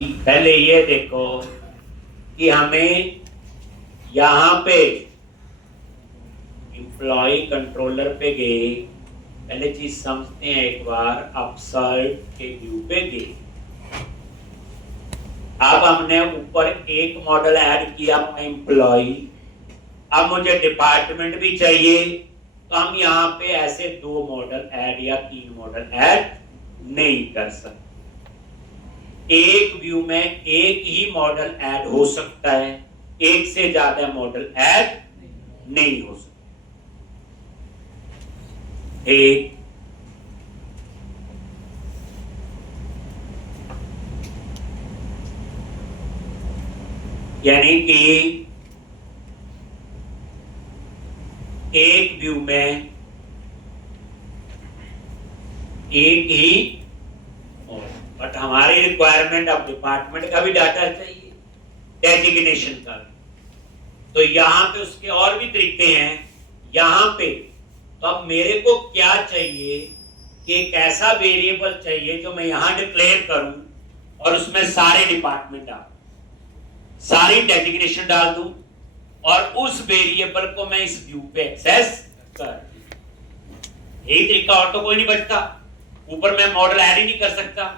पहले ये देखो कि हमें यहाँ पे एम्प्लॉय कंट्रोलर पे गए, पहले चीज समझते हैं एक बार, अपसर्ट के व्यू पे गए। अब हमने ऊपर एक मॉडल ऐड किया एम्प्लॉय, अब मुझे डिपार्टमेंट भी चाहिए, तो हम यहाँ पे ऐसे 2 मॉडल ऐड या 3 मॉडल ऐड नहीं कर सकते। एक व्यू में एक ही मॉडल ऐड हो सकता है, एक से ज्यादा मॉडल ऐड नहीं हो सकता। एक यानी कि एक व्यू में एक ही, बट हमारी रिक्वायरमेंट अब डिपार्टमेंट का भी डाटा चाहिए, डेजिग्नेशन का भी। तो यहां पे उसके और भी तरीके हैं यहां पे। तो अब मेरे को क्या चाहिए कि एक ऐसा वेरिएबल चाहिए जो मैं यहां डिक्लेयर करूं और उसमें सारे डिपार्टमेंट डाल, सारी डेजिग्नेशन डाल दूं और उस वेरिएबल को मैं इस व्यू पे एक्सेस कर दूं। यही तरीका, और तो कोई नहीं बचता। ऊपर मैं मॉडल ऐड ही नहीं कर सकता।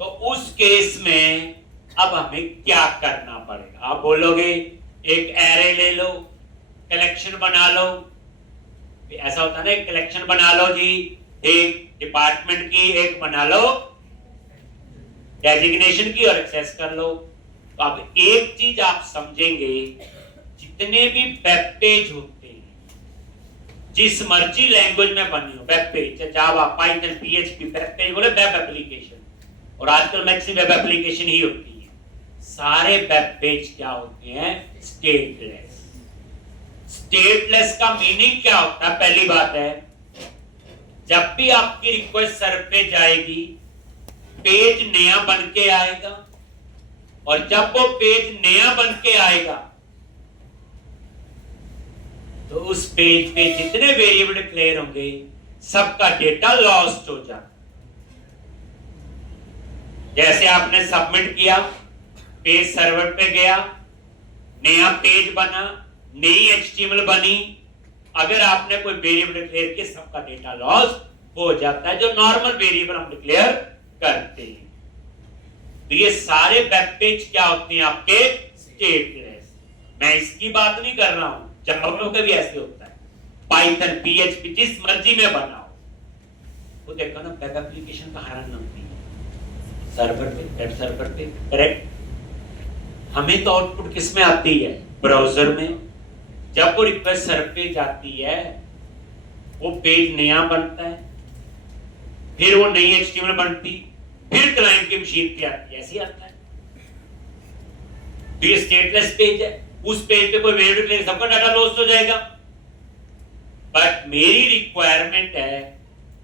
तो उस केस में अब हमें क्या करना पड़ेगा? आप बोलोगे एक एरे ले लो, कलेक्शन बना लो। ऐसा होता है ना, एक कलेक्शन बना लो जी, एक डिपार्टमेंट की, एक बना लो डेजिग्नेशन की और एक्सेस कर लो। तो अब एक चीज आप समझेंगे, जितने भी वेब पेज होते हैं जिस मर्जी लैंग्वेज में बनी हो, वेब पेज, जावा, पाइथन, पीएचपी, वेब पेज बोले वेब एप्लीकेशन, और आजकल मैक्सिमम वेब एप्लीकेशन ही होती है। सारे वेब पेज क्या होते हैं? स्टेटलेस। स्टेटलेस का मीनिंग क्या होता है? पहली बात है, जब भी आपकी रिक्वेस्ट सर्वर पे जाएगी, पेज नया बन के आएगा, और जब वो पेज नया बन के आएगा तो उस पेज पे जितने वेरिएबल डिक्लेयर होंगे सबका डेटा लॉस्ट हो जाता। जैसे आपने सबमिट किया, पेज सर्वर पे गया, नया पेज बना, नई एचटीएमएल बनी, अगर आपने कोई वेरिएबल डिक्लेयर किया सबका डेटा लॉस हो जाता है, जो नॉर्मल वेरिएबल हम डिक्लेयर करते हैं। तो ये सारे वेब पेज क्या होते हैं? आपके स्टेटलेस। मैं इसकी बात नहीं कर रहा हूं, जावा का भी ऐसे होता है, पाइथन, पीएचपी, जिस मर्जी में बनाओ। वो देखो ना, वेब एप्लीकेशन का हरा नाम सर्वर पे, वेब सर्वर पे, करेक्ट। हमें तो आउटपुट किस में आती है? ब्राउजर में। जब वो रिक्वेस्ट सर्वर पे जाती है, वो पेज नया बनता है, फिर वो नई एचटीएमएल बनती, फिर क्लाइंट की मशीन पे आती है, ऐसे आता है। तो ये स्टेटलेस पेज है, उस पेज पे कोई वेरिएबल डिक्लेयर, सबका डाटा लॉस्ट हो जाएगा। बट मेरी रिक्वायरमेंट है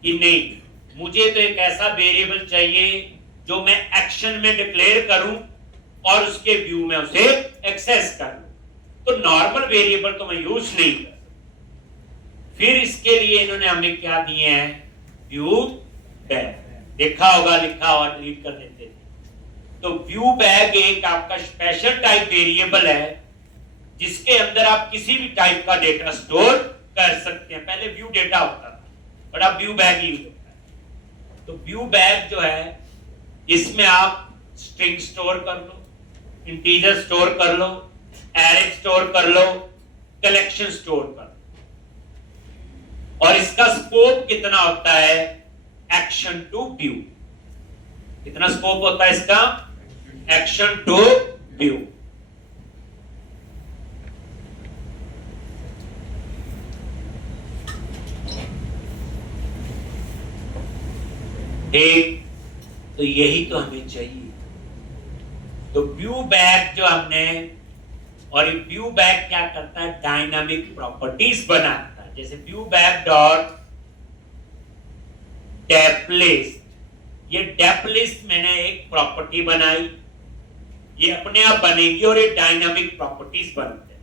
कि नहीं, मुझे तो एक ऐसा वेरिएबल चाहिए जो मैं एक्शन में डिक्लेयर करूं और उसके व्यू में उसे एक्सेस करूं। तो नॉर्मल वेरिएबल तो मैं यूज नहीं कर सकता। फिर इसके लिए इन्होंने हमें क्या दिए हैं? View bag. देखा होगा, लिखा हुआ डिलीट कर देते थे। तो व्यू बैग एक आपका स्पेशल टाइप वेरिएबल है जिसके अंदर आप किसी भी टाइप का डेटा स्टोर कर सकते हैं। पहले व्यू डेटा होता था, बट अब व्यू बैग ही होता है। तो व्यू बैग जो है, इसमें आप स्ट्रिंग स्टोर कर लो, इंटीजर स्टोर कर लो, एरे स्टोर कर लो, कलेक्शन स्टोर कर लो। और इसका स्कोप कितना होता है? Action to view. कितना स्कोप होता है इसका? Action to view. ठीक, तो यही तो हमें चाहिए। तो व्यू बैग जो हमने, और ये व्यू बैग क्या करता है? डायनामिक प्रॉपर्टीज बनाता है। जैसे view bag dot dep list, ये डेप लिस्ट मैंने एक प्रॉपर्टी बनाई, ये अपने आप बनेगी और ये डायनामिक प्रॉपर्टीज बनते हैं।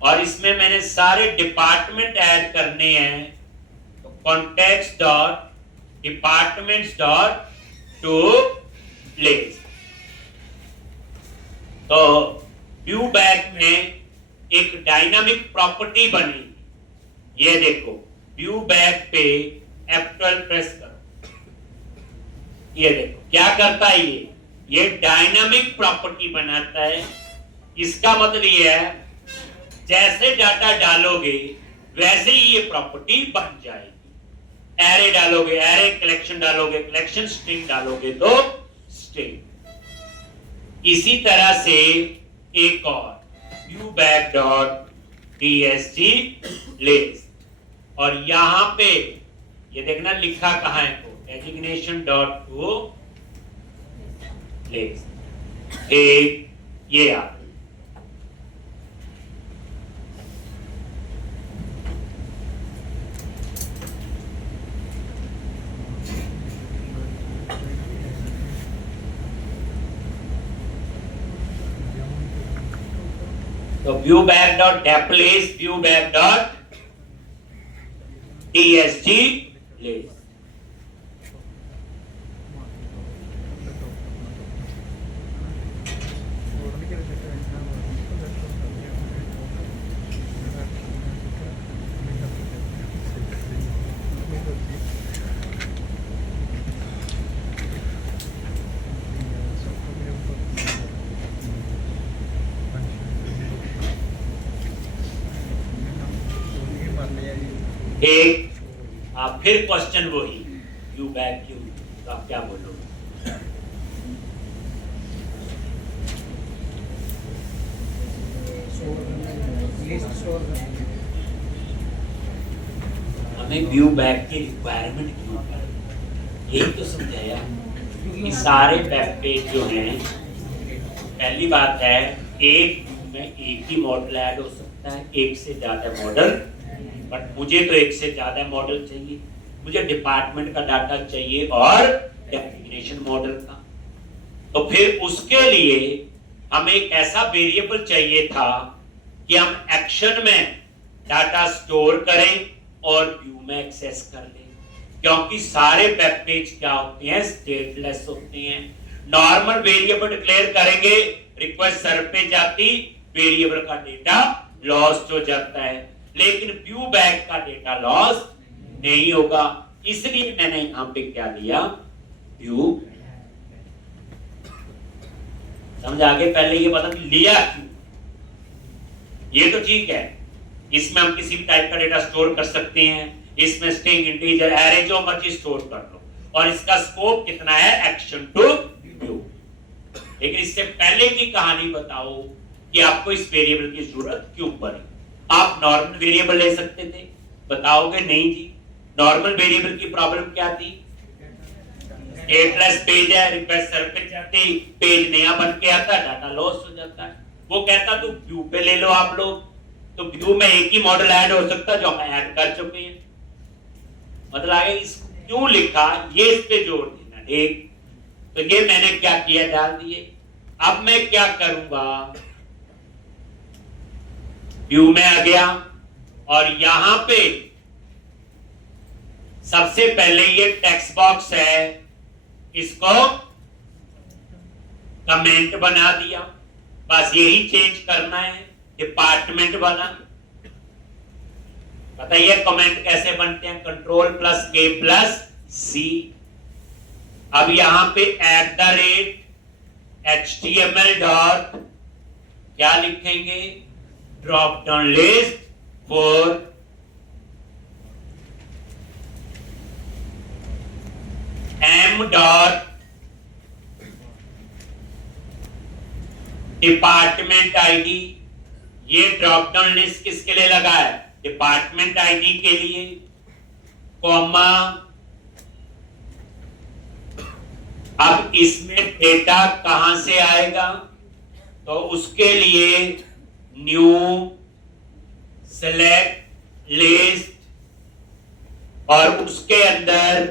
और इसमें मैंने सारे डिपार्टमेंट ऐड करने हैं। तो context dot departments dot to place, तो व्यू बैक में एक डायनामिक प्रॉपर्टी बनी, ये देखो व्यू बैक पे F12 प्रेस करो, ये देखो क्या करता है, ये डायनामिक प्रॉपर्टी बनाता है। इसका मतलब ये है जैसे डाटा डालोगे वैसे ही ये प्रॉपर्टी बन जाएगी। एरे डालोगे एरे, कलेक्शन डालोगे कलेक्शन, स्ट्रिंग डालोगे तो स्ट्रिंग। इसी तरह से एक और viewback डॉट tsg लेस, और यहां पे ये देखना लिखा कहां है, को डेजिग्नेशन डॉट टू लेस, एक ये आ तो viewback डॉट डेप्लेस, viewback डॉट tsg लेस। एक आप फिर क्वेश्चन वही व्यू बैक क्यों, तो आप क्या बोलोगे? हमें व्यू बैक की रिक्वायरमेंट क्यों है, यही तो समझाया कि सारे वेब पेज जो हैं, पहली बात है एक में एक ही मॉडल ऐड हो सकता है, एक से ज्यादा मॉडल, बट मुझे तो एक से ज्यादा मॉडल चाहिए, मुझे डिपार्टमेंट का डाटा चाहिए और डेफिनेशन मॉडल का। तो फिर उसके लिए हमें एक ऐसा वेरिएबल चाहिए था कि हम एक्शन में डाटा स्टोर करें और व्यू में एक्सेस कर लें, क्योंकि सारे वेब पेज क्या होते हैं, स्टेटलेस होते हैं। नॉर्मल वेरिएबल डिक्लेयर करेंगे, रिक्वेस्ट सर्व पे जाती, वेरिएबल का डेटा लॉस्ट हो जाता है, लेकिन व्यू बैक का डेटा लॉस नहीं होगा। इसलिए मैंने यहां पे क्या लिया, व्यू। समझ आगे? पहले ये पता लिया क्यों, ये तो ठीक है, इसमें हम किसी भी टाइप का डेटा स्टोर कर सकते हैं, इसमें स्ट्रिंग, इंटीजर, एरे जो मर्जी स्टोर कर लो, और इसका स्कोप कितना है, एक्शन टू व्यू। लेकिन इससे पहले की कहानी बताओ कि आपको इस वेरिएबल की जरूरत क्यों पड़ी। आप नॉर्मल वेरिएबल ले सकते थे, बताओगे नहीं जी। नॉर्मल वेरिएबल की प्रॉब्लम क्या थी, स्टेटलेस पेज है, रिक्वेस्ट सर्व पे जाती, पेज नया बन के आता, डाटा लॉस हो जाता है। वो कहता तो व्यू पे ले लो आप लोग, तो व्यू में एक ही मॉडल ऐड हो सकता है जो हम ऐड कर चुके हैं। मतलब आगे इसको क्यों लिखा, ये इस पे जोर देना, ठीक। तो ये मैंने क्या किया, डाल दिए। अब मैं क्या करूंगा, व्यू में आ गया और यहां पे सबसे पहले ये टेक्स्ट बॉक्स है, इसको कमेंट बना दिया, बस यही चेंज करना है, डिपार्टमेंट बना। बताइए कमेंट कैसे बनते हैं, कंट्रोल प्लस के प्लस सी। अब यहां पे @HTML डॉट क्या लिखेंगे, drop down list for m dot department ID. ये ड्रॉप डाउन लिस्ट किसके लिए लगा है, डिपार्टमेंट आईडी के लिए, कॉमा। अब इसमें डेटा कहां से आएगा, तो उसके लिए न्यू सेलेक्ट लिस्ट, और उसके अंदर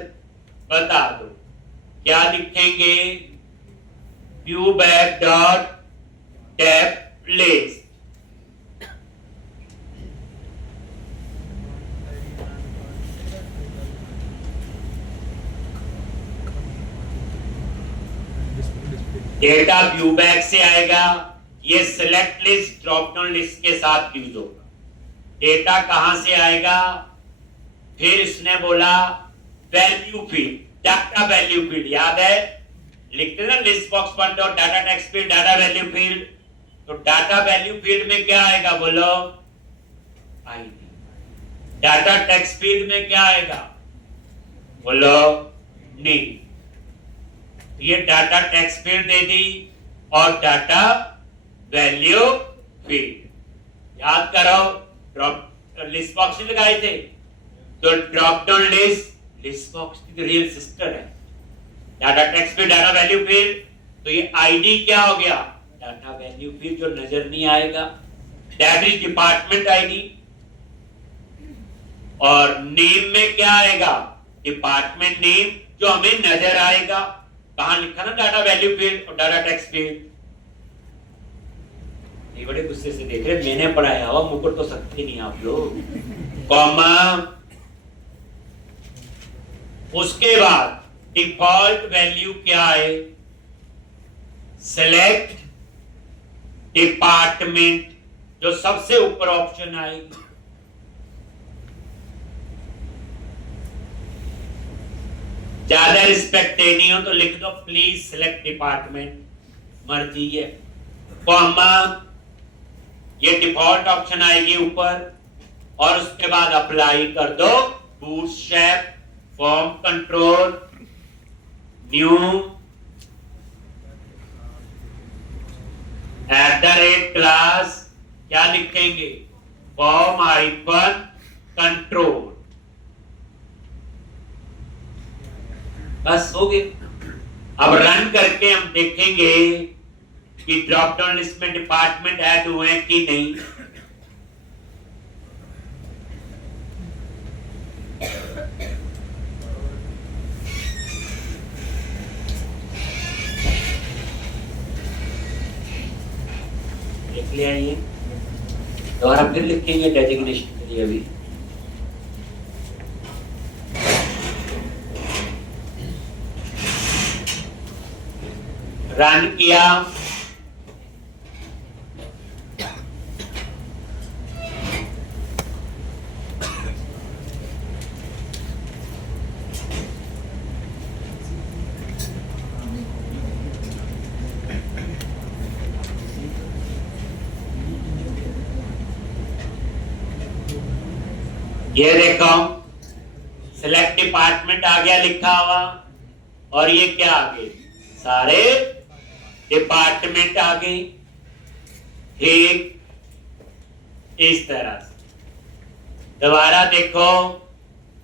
बता दो क्या लिखेंगे, view back dot dep list. Data view back से आएगा, ये select list drop down list के साथ यूज होगा। डेटा कहां से आएगा? फिर इसने बोला value field, data value field याद है, लिखते ना लिस्ट बॉक्स पॉइंटर और data text field, data value field. तो डाटा वैल्यू फील्ड में क्या आएगा बोलो? आईडी। डाटा टेक्स्ट फील्ड में क्या आएगा बोलो? नेम। ये डाटा टेक्स्ट फील्ड दे दी और डाटा वैल्यू फील्ड। याद करो ड्रॉप लिस्ट बॉक्स में लगाए थे, तो ड्रॉप डाउन लिस्ट बॉक्स की रियल सिस्टर है। Data text field, data value field, तो ये आईडी क्या हो गया? डाटा वैल्यू फील्ड जो नजर नहीं आएगा, दैट इज डिपार्टमेंट आईडी। और नेम में क्या आएगा? डिपार्टमेंट नेम जो हमें नजर आएगा। कहां लिखा ना डाटा वैल्यू फील्ड और डाटा टेक्स्ट फील्ड। ये बड़े गुस्से से देख रहे, मैंने पढ़ाया हुआ, मुकुट तो सकते नहीं आप लोग। कॉमा, उसके बाद डिफॉल्ट वैल्यू क्या है? सेलेक्ट डिपार्टमेंट, जो सबसे ऊपर ऑप्शन आएगी। ज्यादा रिस्पेक्ट देनी हो तो लिख दो प्लीज सिलेक्ट डिपार्टमेंट, मर्जी है। कॉमा, ये डिफॉल्ट ऑप्शन आएगी ऊपर, और उसके बाद अप्लाई कर दो bootstrap form control new @class, क्या लिखेंगे? Form hyphen control. बस हो गया। अब रन करके हम देखेंगे कि ड्रॉप डाउन लिस्ट में डिपार्टमेंट ऐड हुए हैं कि नहीं। लिख लिया ये, दोबारा फिर लिखेंगे डेजिग्नेशन के लिए। अभी रन किया, ये देखो सिलेक्ट डिपार्टमेंट आ गया लिखा हुआ, और ये क्या आ गए? सारे डिपार्टमेंट आ गए। ठीक इस तरह से दोबारा देखो,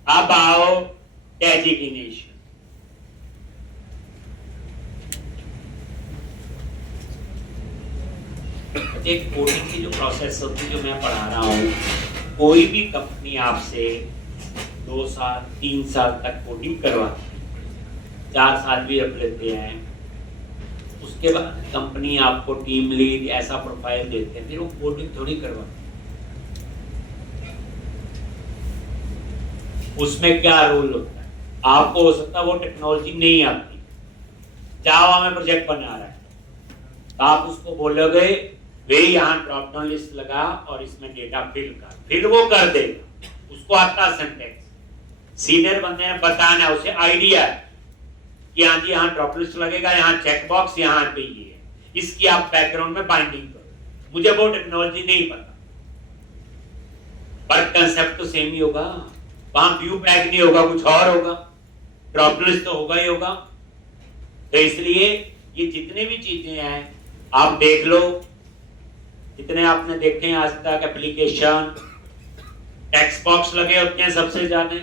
अब आओ डेजिग्नेशन। एक कोडिंग की जो प्रोसेस होती है, जो मैं पढ़ा रहा हूँ, कोई भी कंपनी आपसे 2 साल 3 साल तक कोडिंग करवाती है, 4 साल भी रख लेते हैं। उसके बाद कंपनी आपको टीम लीड ऐसा प्रोफाइल देते हैं, फिर वो कोडिंग थोड़ी करवाते हैं। उसमें क्या रूल होता है? आपको हो सकता है वो टेक्नोलॉजी नहीं आती, जावा में प्रोजेक्ट बना रहा है, तो आप उसको बोलोगे वे यहाँ ड्रॉप डाउन लिस्ट लगा और इसमें डेटा फिल कर, फिर वो कर देगा। उसको आता सिंटेक्स, सीनियर बंदे ने बताना, उसे आइडिया कि हाँ जी यहाँ ड्रॉप लिस्ट लगेगा, यहाँ चेक बॉक्स, यहाँ पे ये है, इसकी आप बैकग्राउंड में बाइंडिंग करो। मुझे वो टेक्नोलॉजी नहीं पता, पर कंसेप्ट तो सेम ही होगा। वहां व्यू पैक नहीं होगा, कुछ और होगा, ड्रॉप लिस्ट तो होगा ही होगा। तो इसलिए ये जितने भी चीजें हैं आप देख लो, जितने आपने देखे हैं आज तक, एप्लीकेशन टेक्स्ट बॉक्स लगे होते हैं सबसे ज्यादा,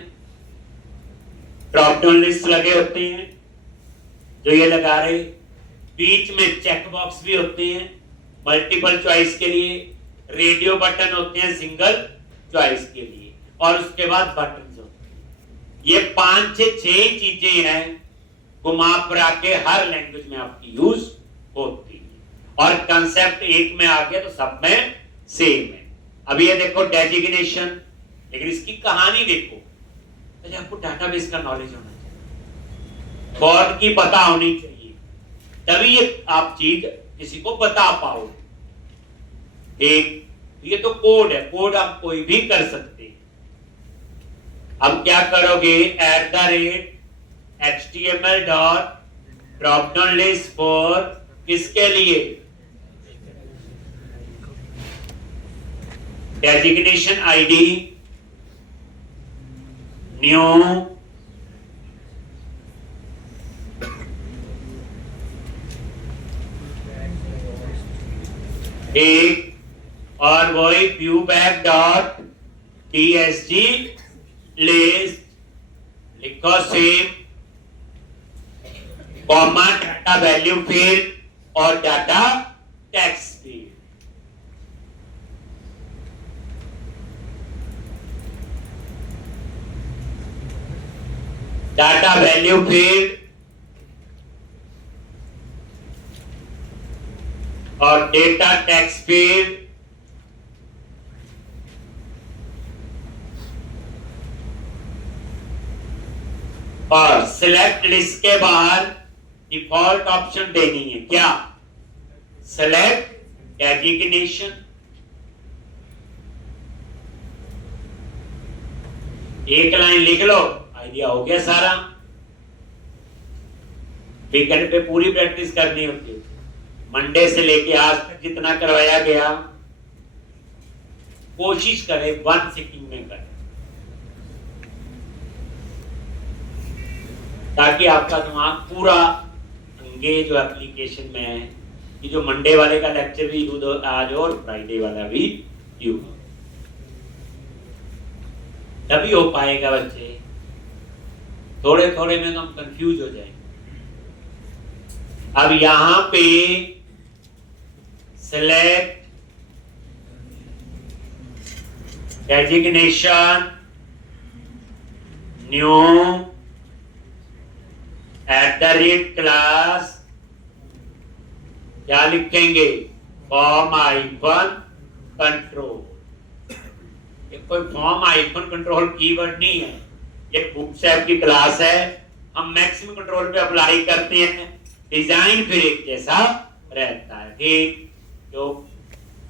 ड्रॉप डाउन लिस्ट लगे होते हैं जो ये लगा रहे, बीच में चेक बॉक्स भी होते हैं मल्टीपल चॉइस के लिए, रेडियो बटन होते हैं सिंगल चॉइस के लिए, और उसके बाद बटन होते हैं। ये 5 से 6 चीजें हैं घुमा फिरा के हर लैंग्वेज में आपकी यूज होती है, और कंसेप्ट एक में आ गया तो सब में सेम है। अब ये देखो डेजिग्नेशन, लेकिन इसकी कहानी देखो, पहले आपको डाटाबेस का नॉलेज होना चाहिए, फॉर्म की पता होनी चाहिए, तभी ये आप चीज किसी को बता पाओगे। ठीक, ये तो कोड है, कोड आप कोई भी कर सकते हैं। अब क्या करोगे, @html dot drop down list for किसके लिए, डेजिग्नेशन आईडी न्यू एक, और वही view back dot tsg list लिखो, same comma data value field और data text field. Data value field और डेटा टेक्स्ट फील्ड और सिलेक्ट लिस्ट के बाहर डिफॉल्ट ऑप्शन देनी है, क्या, सिलेक्ट डेजिग्नेशन। एक लाइन लिख लो, आइडिया हो गया सारा। वीकेंड पे पूरी प्रैक्टिस करनी होती है, मंडे से लेके आज तक जितना करवाया गया कोशिश करें वन सिटिंग में करें, ताकि आपका दिमाग पूरा एंगेज हो एप्लीकेशन में है कि जो मंडे वाले का लेक्चर भी आज और फ्राइडे वाला भी यू हो, तभी हो पाएगा बच्चे। थोड़े थोड़े में तो हम कंफ्यूज हो जाएंगे। अब यहां पे सिलेक्ट डेजिग्नेशन न्यू @class क्या लिखेंगे, फॉर्म आइकन कंट्रोल। ये कोई फॉर्म आइकन कंट्रोल कीवर्ड नहीं है, ये बुकस्टैप की क्लास है, हम मैक्सिमम कंट्रोल पे अप्लाई करते हैं। डिजाइन फिर एक जैसा रहता है, ठीक, जो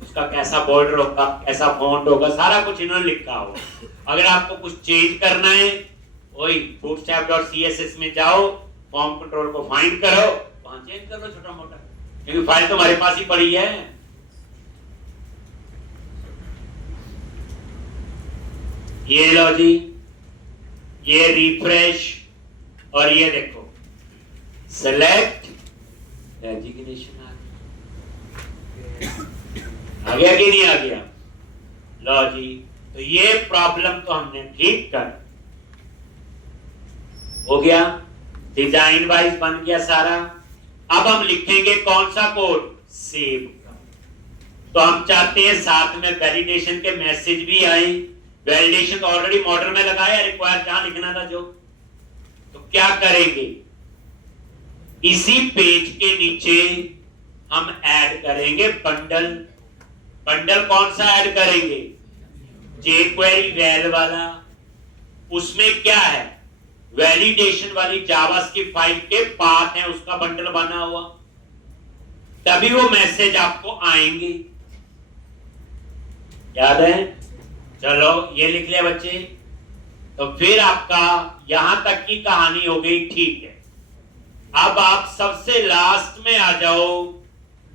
उसका कैसा बॉर्डर होगा, कैसा फॉन्ट होगा, सारा कुछ इन्होंने लिखा होगा। अगर आपको कुछ चेंज करना है, वही bootstrap.css में जाओ, फॉर्म कंट्रोल को फाइंड करो, वहां चेंज कर लो छोटा मोटा, क्योंकि फाइल तो हमारे पास ही पड़ी है। ये लो जी, ये रिफ्रेश, और ये देखो सेलेक्ट डेजिग्नेशन आ गया कि नहीं आ गया। लो जी, तो ये प्रॉब्लम तो हमने ठीक कर हो गया, डिजाइन वाइज बन गया सारा। अब हम लिखेंगे कौन सा कोड, सेव का। तो हम चाहते हैं साथ में वैलिडेशन के मैसेज भी आए। वैलिडेशन तो ऑलरेडी मॉडल में लगाया, रिक्वायर जहां लिखना था जो, तो क्या करेंगे, इसी पेज के नीचे हम ऐड करेंगे बंडल। बंडल कौन सा ऐड करेंगे, jQuery वैल वाला। उसमें क्या है, वैलिडेशन वाली जावास्क्रिप्ट फाइल के पाथ है, उसका बंडल बना हुआ, तभी वो मैसेज आपको आएंगे। याद है, चलो ये लिख लिया बच्चे। तो फिर आपका यहां तक की कहानी हो गई, ठीक है। अब आप सबसे लास्ट में आ जाओ,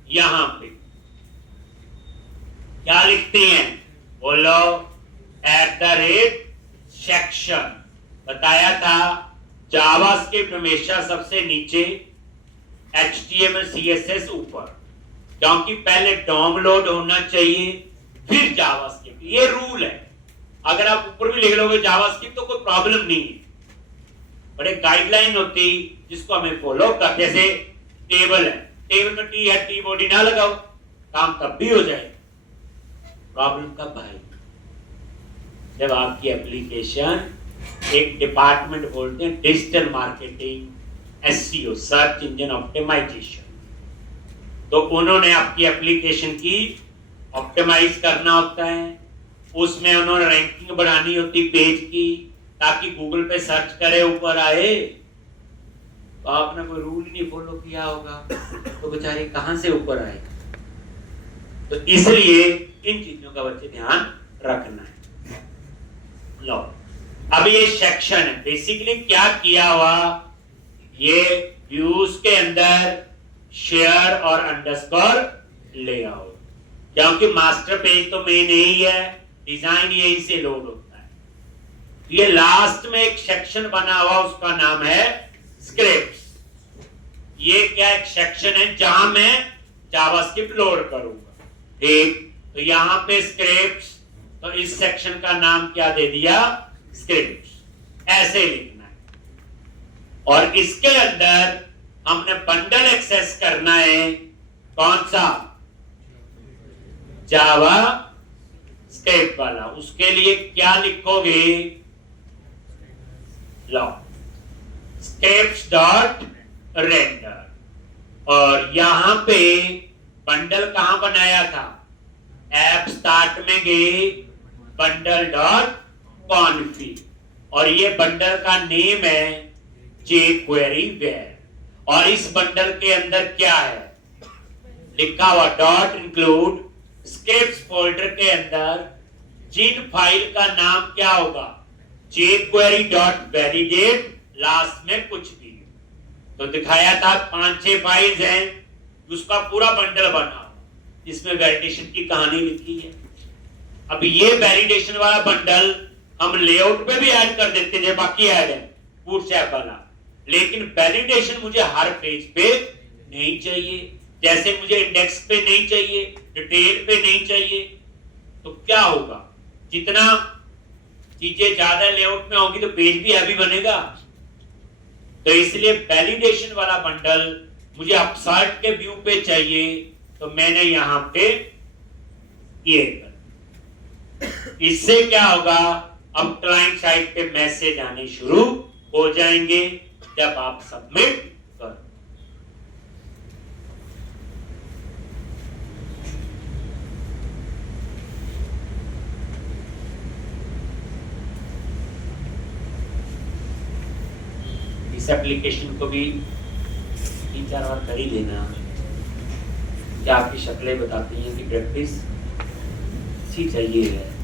यहां पे क्या लिखते हैं, बोलो, @section। बताया था जावास्क्रिप्ट हमेशा सबसे नीचे, HTML CSS ऊपर, क्योंकि पहले डाउनलोड होना चाहिए फिर जावास्क्रिप्ट, ये रूल है। अगर आप ऊपर भी लिख लोगे जावास्क्रिप्ट तो कोई प्रॉब्लम नहीं है, बड़े गाइडलाइन होती जिसको हमें फॉलो कर, जैसे टेबल है, टेबल में टी है, टी बॉडी ना लगाओ, काम तब भी हो जाए। प्रॉब्लम कब आएगी, जब आपकी एप्लीकेशन, एक डिपार्टमेंट बोलते हैं digital marketing, SEO, search engine optimisation, तो उन्होंने आपकी एप्लीकेशन की ऑप्टिमाइज करना होता है, उसमें उन्होंने रैंकिंग बढ़ानी होती पेज की, ताकि गूगल पे सर्च करे, ऊपर आए। तो आपने कोई रूल ही नहीं फॉलो किया होगा, तो बेचारे कहां से ऊपर आए। तो इसलिए इन चीजों का बच्चे ध्यान रखना है। लो, अब ये सेक्शन है, बेसिकली क्या किया हुआ, ये व्यूज के अंदर शेयर और अंडरस्कोर लेआउट, क्योंकि मास्टर पेज तो मेन यही है, डिजाइन यही से लोड होता है। ये लास्ट में एक सेक्शन बना हुआ, उसका नाम है स्क्रिप्ट्स। ये क्या एक सेक्शन है जहां मैं जावास्क्रिप्ट लोड करूंगा, ठीक। तो यहां पे स्क्रिप्ट्स, तो इस सेक्शन का नाम क्या दे दिया, स्क्रिप्ट्स, ऐसे लिखना है। और इसके अंदर हमने बंडल एक्सेस करना है, कौन सा, जावा स्क्रिप्ट वाला। उसके लिए क्या लिखोगे, लो, स्क्रिप्ट्स डॉट रेंडर, और यहां पे बंडल कहां बनाया था, ऐप स्टार्ट में गए, बंडल डॉट कॉन्फिग, और ये बंडल का नेम है jQuery where, और इस बंडल के अंदर क्या है लिखा हुआ, डॉट इंक्लूड स्क्रिप्ट्स फोल्डर के अंदर जिन फाइल का नाम क्या होगा, jQuery डॉट वैलिडेट, लास्ट में कुछ भी। तो दिखाया था 5-6 फाइल्स हैं, उसका पूरा बंडल बना, इसमें वैलिडेशन की कहानी लिखी है। अब ये वैलिडेशन वाला बंडल हम लेआउट पे भी ऐड कर देते थे, बाकी ऐड है बूटस्ट्रैप वाला, लेकिन वैलिडेशन मुझे हर पेज पे नहीं चाहिए। जैसे मुझे इंडेक्स पे नहीं चाहिए, डिटेल पे नहीं चाहिए, तो क्या होगा, जितना चीजें ज्यादा लेआउट में होगी तो पेज भी हैवी बनेगा। तो इसलिए वैलिडेशन वाला बंडल मुझे अपसार्ट के व्यू पे चाहिए, तो मैंने यहां पे ये कर, इससे क्या होगा, अब क्लाइंट साइड पे मैसेज आने शुरू हो जाएंगे जब आप सबमिट करो। इस एप्लीकेशन को भी 3-4 बार कर ही लेना, क्या आपकी शक्लें बताती हैं कि प्रैक्टिस अच्छी चाहिए है।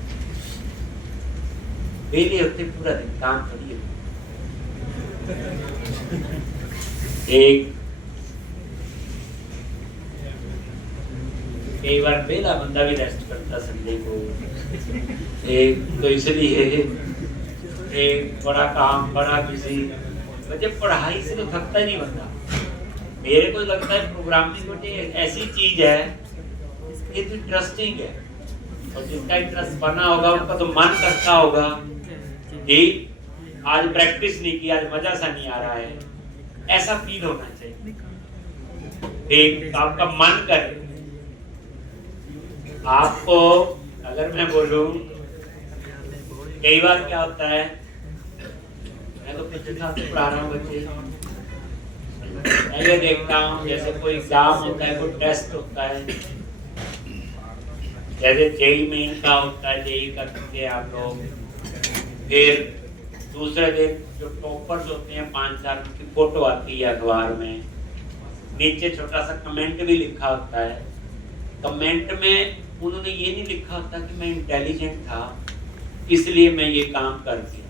बेले होते पूरा दिन काम करिए, एक कई बार बेला बंदा भी रेस्ट करता संडे को, एक तो इसलिए एक बड़ा काम, बड़ा बिजी, बच्चे पढ़ाई से तो थकता ही नहीं बंदा। मेरे को लगता है प्रोग्रामिंग बच्चे ऐसी चीज है, ये तो इंटरेस्टिंग है, और जिसका इंटरेस्ट बना होगा उनका तो मन करता होगा कि आज प्रैक्टिस नहीं की, आज मजा सा नहीं आ रहा है, ऐसा फील होना चाहिए। एक आपका मन करे, आपको अगर मैं बोलूं, कई बार क्या होता है, मैं तो पिछले साल से पढ़ा रहा हूँ बच्चे, मैं ये देखता हूँ जैसे कोई एग्जाम होता है, कोई टेस्ट होता है, जैसे जेई मेन का होता है, जेई करते हैं आप लोग, फिर दूसरे दिन जो टॉपर्स होते हैं 5-4 की फोटो आती है अखबार में, नीचे छोटा सा कमेंट भी लिखा होता है। कमेंट में उन्होंने ये नहीं लिखा होता कि मैं इंटेलिजेंट था इसलिए मैं ये काम कर दिया,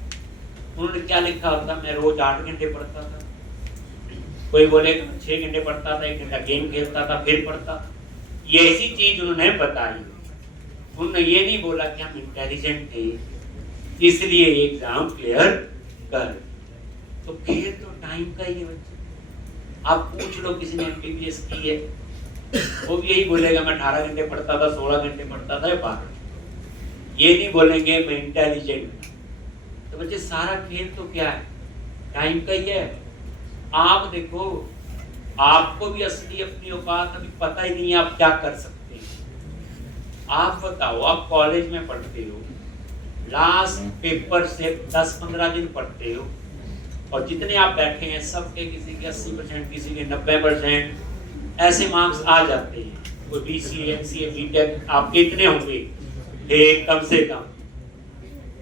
उन्होंने क्या लिखा होता, मैं रोज 8 घंटे पढ़ता था, कोई बोले 6 घंटे पढ़ता था, 1 घंटा गेम खेलता था, फिर पढ़ता था। ये ऐसी चीज उन्होंने बताई, उन्होंने ये नहीं बोला कि हम इंटेलिजेंट थे इसलिए एग्जाम क्लियर कर। तो फिर तो टाइम का ही है बच्चे, आप पूछ लो किसी ने एमबीबीएस की है, वो भी यही बोलेगा मैं 18 घंटे पढ़ता था, 16 घंटे पढ़ता था, 12, ये नहीं बोलेंगे मैं इंटेलिजेंट। तो बच्चे सारा खेल तो क्या है, टाइम का ही है। आप देखो, आपको भी असली अपनी औकात अभी पता ही नहीं है आप क्या कर सकते हैं। आप बताओ, आप कॉलेज में पढ़ते हो, लास्ट पेपर से 10-15 दिन पढ़ते हो, और जितने आप बैठे हैं सबके किसी के 80%, किसी के 90% ऐसे मार्क्स आ जाते हैं। कोई बीसीए, एमसीए, बीटेक आपके इतने होंगे, एक कम से कम।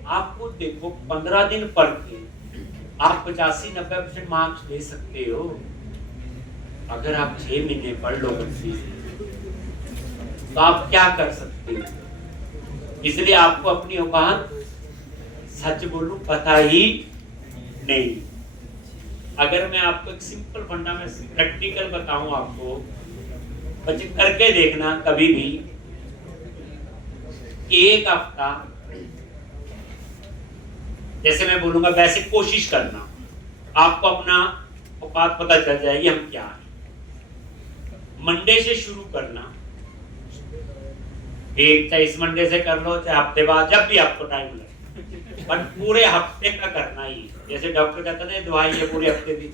आपको देखो 15 दिन पढ़ के आप 85-90% मार्क्स ले सकते हो, अगर आप 6 महीने पढ़ लो बच्चे। तो आप क्या कर सकते हो? इसलिए आपको अपनी औकात सच बोलूं पता ही नहीं। अगर मैं आपको एक सिंपल फंडा में प्रैक्टिकल बताऊं आपको, बच्चे करके देखना कभी भी। एक हफ्ता जैसे मैं बोलूंगा वैसे कोशिश करना, आपको अपना औकात पता चल जाएगी हम क्या है। मंडे से शुरू करना, एक चाहे इस मंडे से कर लो चाहे हफ्ते बाद, जब भी आपको टाइम लगे, बट पूरे हफ्ते का करना ही। जैसे डॉक्टर कहता है दवाई ये पूरे हफ्ते दी,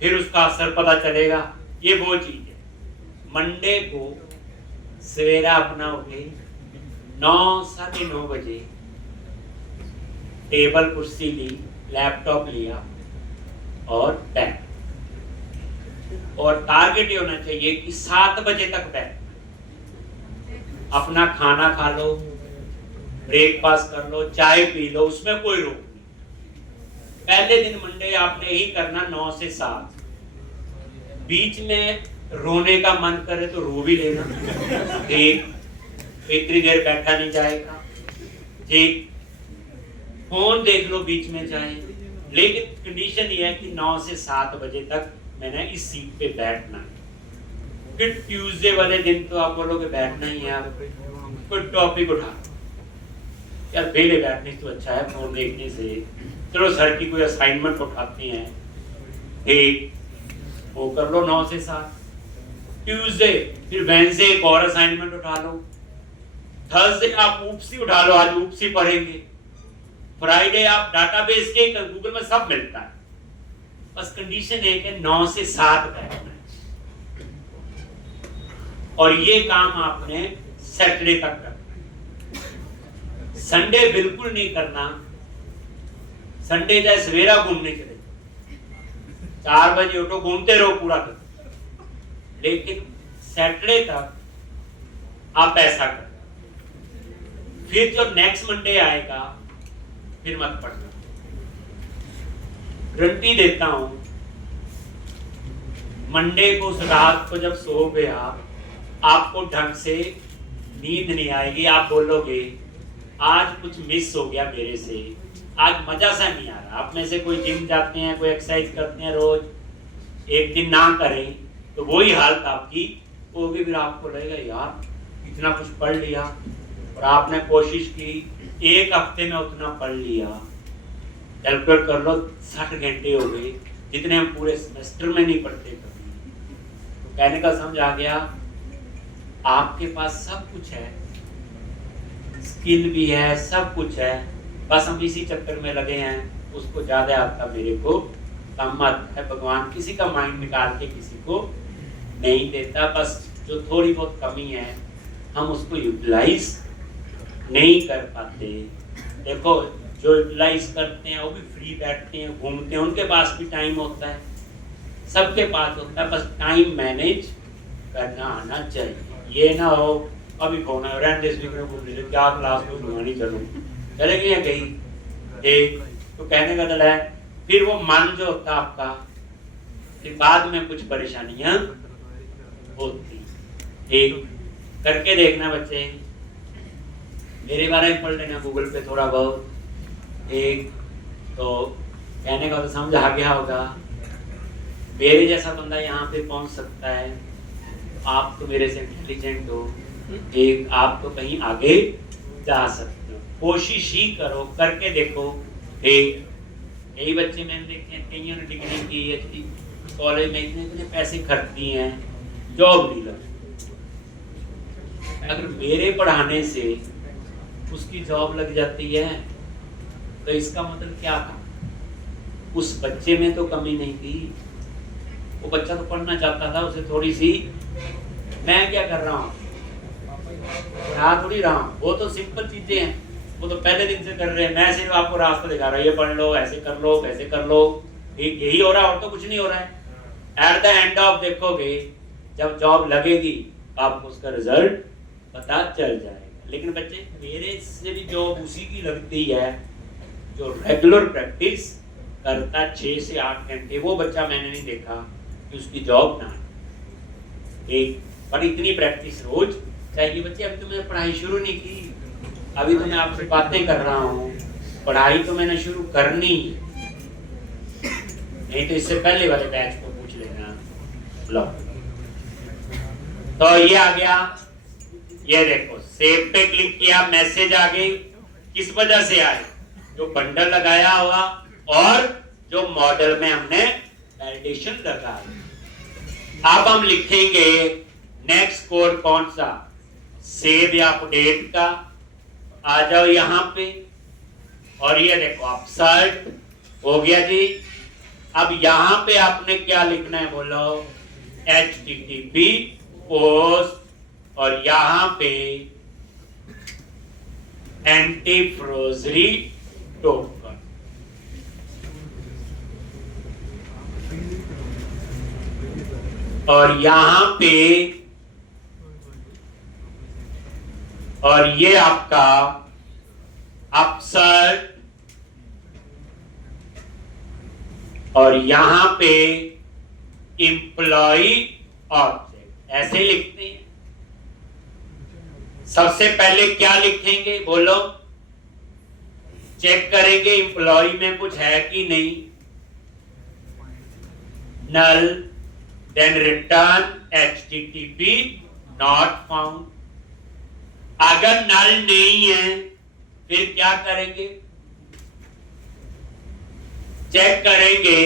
फिर उसका असर पता चलेगा, ये वो चीज है। मंडे को सवेरा अपनाओगे 9 साढ़े 9 बजे, टेबल कुर्सी ली, लैपटॉप लिया और पेन, और टारगेट ये होना चाहिए कि 7 बजे तक बैठ अपना खाना खा लो, ब्रेकफास्ट कर लो, चाय पी लो, उसमें कोई रोक नहीं। पहले दिन मंडे आपने ही करना 9 से 7। बीच में रोने का मन करे तो रो भी लेना, इतनी देर बैठा नहीं जाएगा। ठीक, फोन देख लो बीच में चाहे, लेकिन कंडीशन ये है कि 9 से 7 बजे तक मैंने इस सीट पे बैठना है। फिर ट्यूसडे वाले दिन तो आप बोलोगे बैठना ही है, आप कोई टॉपिक उठा यार, बेले बैठने से तो अच्छा है फोन देखने से, चलो सर की कोई असाइनमेंट उठाते हैं, ठीक वो कर लो 9 से 7। ट्यूसडे फिर वेडनेसडे एक और असाइनमेंट उठा लो, थर्सडे आप ऊपसी उठा लो, आज ऊपसी पढ़ेंगे, फ्राइडे आप डाटाबेस के गूगल में सब मिलता है। बस कंडीशन है कि 9 से 7 बैठना है, और ये काम आपने सैटरडे तक करना है। संडे बिल्कुल नहीं करना। संडे चाहे सवेरा घूमने चले, 4 बजे उठो, घूमते रहो पूरा दिन, लेकिन सैटरडे तक आप ऐसा करो। फिर जो नेक्स्ट मंडे आएगा फिर मत पढ़ना। गारंटी देता हूं, मंडे को रात को जब सोओगे आप, आपको ढंग से नींद नहीं आएगी। आप बोलोगे आज कुछ मिस हो गया मेरे से, आज मजा सा नहीं आ रहा। आप में से कोई जिम जाते हैं, कोई एक्सरसाइज करते हैं रोज, एक दिन ना करें तो वही हालत आपकी होगी। फिर आपको लगेगा यार इतना कुछ पढ़ लिया, और आपने कोशिश की, एक हफ्ते में उतना पढ़ लिया, कैलकुलेट कर लो 60 घंटे हो गए, जितने हम पूरे सेमेस्टर में नहीं पढ़ते कभी। तो कहने का समझ आ गया, आपके पास सब कुछ है, स्किल भी है, सब कुछ है, बस हम इसी चक्कर में लगे हैं। उसको ज्यादा आता मेरे को कम आता है। भगवान किसी का माइंड निकाल के किसी को नहीं देता, बस जो थोड़ी बहुत कमी है हम उसको यूटिलाइज नहीं कर पाते। देखो जो यूटिलाइज करते हैं वो भी फ्री बैठते हैं, घूमते हैं, उनके पास भी टाइम होता है, सबके पास होता है, बस टाइम मैनेज करना आना चाहिए। ये ना हो अभी फोन है क्या क्लास में घुमानी चलूँ, चलेगी या कहीं, एक तो कहने का दल है। फिर वो मन जो होता आपका, फिर बाद में कुछ परेशानियां होती। एक करके देखना बच्चे, मेरे बारे में पढ़ लेना गूगल पे थोड़ा बहुत, एक तो कहने का तो समझ आ गया होगा। मेरे जैसा बंदा यहाँ पे पहुँच सकता है, आप तो मेरे से इंटेलिजेंट हो, एक आप तो कहीं आगे जा सकते हो। कोशिश ही करो, करके देखो। एक कई बच्चे मैंने देखे हैं, कईयों ने डिग्री की है, कॉलेज में इतने पैसे खर्च दिए हैं, जॉब नहीं लगी। अगर मेरे पढ़ाने से उसकी जॉब लग जाती है तो इसका मतलब क्या था? उस बच्चे में तो कमी नहीं थी, वो बच्चा तो पढ़ना चाहता था, उसे थोड़ी सी मैं क्या कर रहा हूँ, पढ़ा थोड़ी रहा हूँ। वो तो सिंपल चीजें हैं, वो तो पहले दिन से कर रहे हैं, मैं सिर्फ आपको रास्ता दिखा रहा हूँ, ये पढ़ लो, ऐसे कर लो, वैसे कर लो, ठीक यही हो रहा है और तो कुछ नहीं हो रहा है। एट द एंड ऑफ देखोगे जब जॉब लगेगी आपको उसका रिजल्ट पता चल जाएगा। लेकिन बच्चे मेरे से भी जॉब उसी की लगती है जो रेगुलर प्रैक्टिस करता 6 से 8 घंटे। वो बच्चा मैंने नहीं देखा कि उसकी जॉब ना, एक पर इतनी प्रैक्टिस रोज चाहिए बच्चे। अभी तो मैंने पढ़ाई शुरू नहीं की, अभी तो मैं आपसे बातें कर रहा हूँ, पढ़ाई तो मैंने शुरू करनी, नहीं तो इससे पहले वाले बैच को पूछ लेना। लो तो ये आ गया, ये देखो सेव पे क्लिक किया, मैसेज आ गई। किस वजह से आए? जो बंडल लगाया हुआ और जो मॉडल में हमने वैलिडेशन लगाया। अब हम लिखेंगे नेक्स्ट कोड कौन सा, सेव या अपडेट का। आ जाओ यहां पे, और ये देखो अपसर्ट हो गया जी। अब यहां पे आपने क्या लिखना है बोलो, HTTP पोस्ट, और यहां पे एंटी फ्रोजरी टोकन। और यहां पे, और ये आपका अपसर्ट, और यहां पे एम्प्लॉय ऑब्जेक्ट, ऐसे लिखते हैं। सबसे पहले क्या लिखेंगे बोलो, चेक करेंगे एम्प्लॉय में कुछ है कि नहीं, null, then return HTTP not found. अगर नल नहीं है फिर क्या करेंगे, चेक करेंगे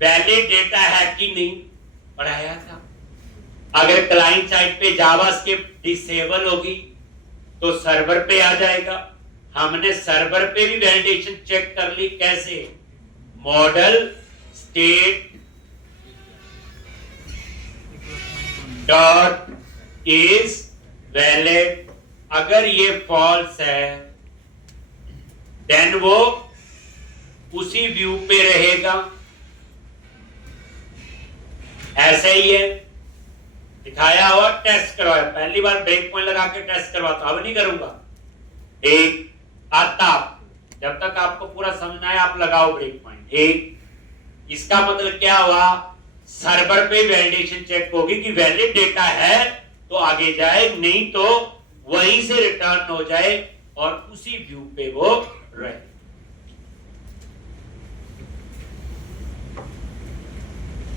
वैलिड डेटा है कि नहीं, पढ़ाया था। अगर क्लाइंट साइड पे जावास्क्रिप्ट डिसेबल होगी तो सर्वर पे आ जाएगा। हमने सर्वर पे भी वैलिडेशन चेक कर ली, कैसे, model state dot is valid. अगर ये फॉल्स है देन वो उसी व्यू पे रहेगा। ऐसे ही है, दिखाया हुआ टेस्ट करवाया, पहली बार ब्रेक पॉइंट लगा के टेस्ट करवाता, अब नहीं करूंगा। एक आता, जब तक आपको पूरा समझना है आप लगाओ ब्रेक पॉइंट। एक, इसका मतलब क्या हुआ, सर्वर पे वैलिडेशन चेक होगी कि वैलिड डेटा है तो आगे जाए, नहीं तो वहीं से रिटर्न हो जाए और उसी व्यू पे वो रहे।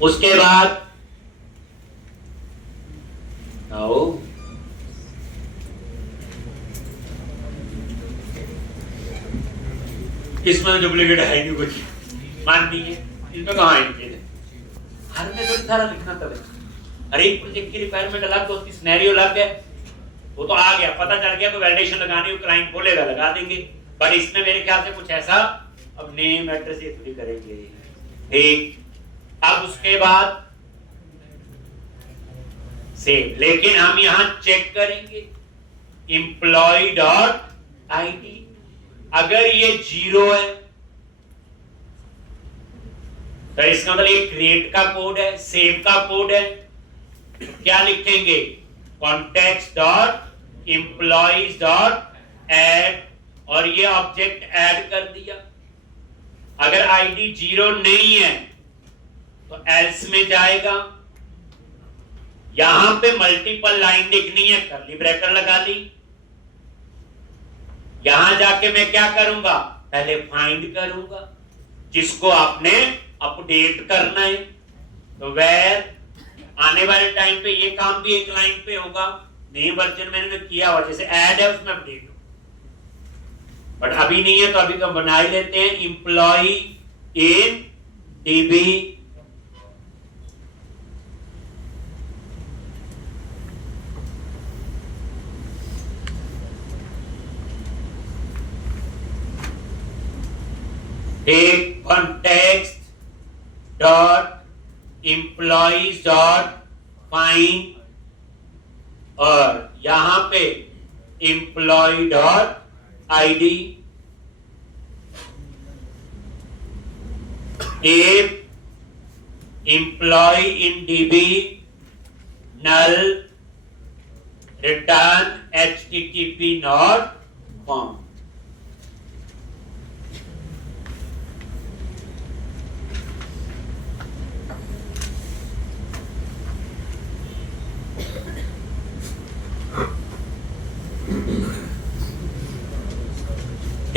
उसके बाद आओ, इसमें डुप्लीकेट है नहीं कुछ, माननी है, इसमें कहाँ है, हर में तो सारा लिखना था। हर एक प्रोजेक्ट की रिक्वायरमेंट अलग तो उसकी सिनेरियो अलग है, वो तो आ गया, पता चल गया, तो वैलिडेशन लगानी हो क्लाइंट बोलेगा लगा देंगे। पर इसमें मेरे ख्याल से कुछ ऐसा, अब नेम एड्रेस ये थोड़ी करेंगे। ठीक, अब उसके बाद सेव, लेकिन हम यहां चेक करेंगे एम्प्लॉय डॉट ID। अगर ये 0 है तो इसका मतलब ये क्रिएट का कोड है, सेव का कोड है। तो क्या लिखेंगे, context dot employees dot add, और ये ऑब्जेक्ट ऐड कर दिया। अगर ID 0 नहीं है तो एल्स में जाएगा। यहां पे मल्टीपल लाइन लिखनी है, कर्ली ब्रैकेट लगा ली। यहां जाके मैं क्या करूंगा, पहले फाइंड करूंगा जिसको आपने अपडेट करना है। तो वेयर, आने वाले टाइम पे ये काम भी एक लाइन पे होगा, नए वर्जन मैंने किया हुआ, जैसे ऐड है उसमें अपडेट हो, बट अभी नहीं है तो अभी तो बना ही लेते हैं, एम्प्लॉय इन DB। एक context dot employees dot find, और यहां पे employ dot ID। if employee in DB null return HTTP not found।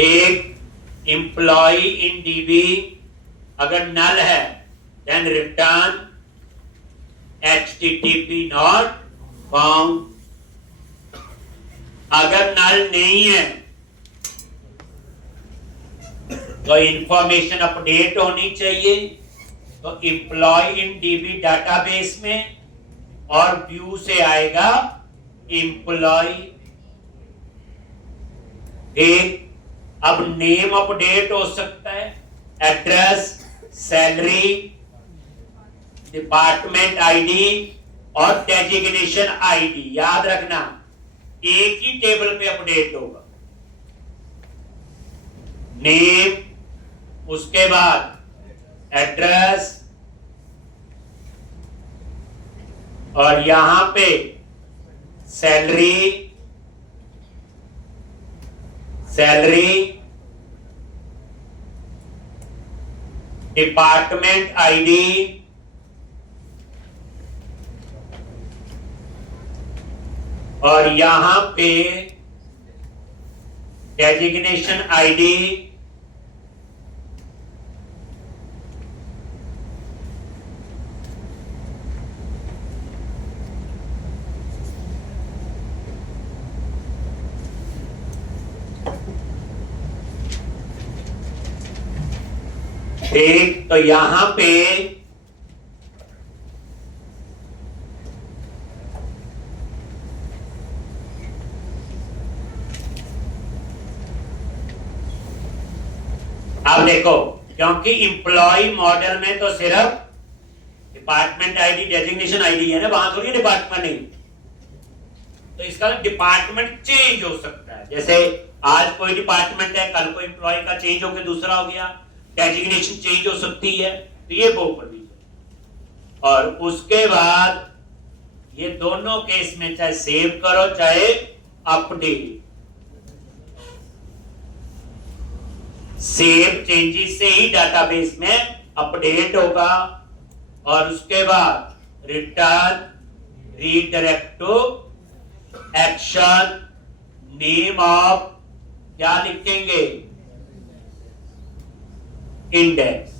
एक एम्प्लॉय इन डीबी अगर नल है then return HTTP not found. अगर नल नहीं है तो इंफॉर्मेशन अपडेट होनी चाहिए, तो एम्प्लॉय इन डीबी डाटाबेस में और व्यू से आएगा एम्प्लॉय। एक अब नेम अपडेट हो सकता है, एड्रेस, सैलरी, डिपार्टमेंट आईडी और डेजिग्नेशन आईडी, याद रखना एक ही टेबल पे अपडेट होगा। नेम, उसके बाद एड्रेस और यहां पे सैलरी, डिपार्टमेंट आईडी और यहां पे डेजिग्नेशन आईडी ठीक। तो यहां पे अब देखो, क्योंकि इंप्लॉय मॉडल में तो सिर्फ डिपार्टमेंट आईडी, डेजिग्नेशन आईडी है ना, वहां थोड़ी डिपार्टमेंट नहीं, तो इसका डिपार्टमेंट चेंज हो सकता है। जैसे आज कोई डिपार्टमेंट है, कल को इंप्लॉय का चेंज होकर दूसरा हो गया, डेजिग्नेशन चेंज हो सकती है, तो ये वो प्रोविजन। और उसके बाद ये दोनों केस में चाहे सेव करो चाहे अपडेट, सेव चेंजेस से ही डाटाबेस में अपडेट होगा। और उसके बाद return redirect to action, name of क्या लिखेंगे, इंडेक्स।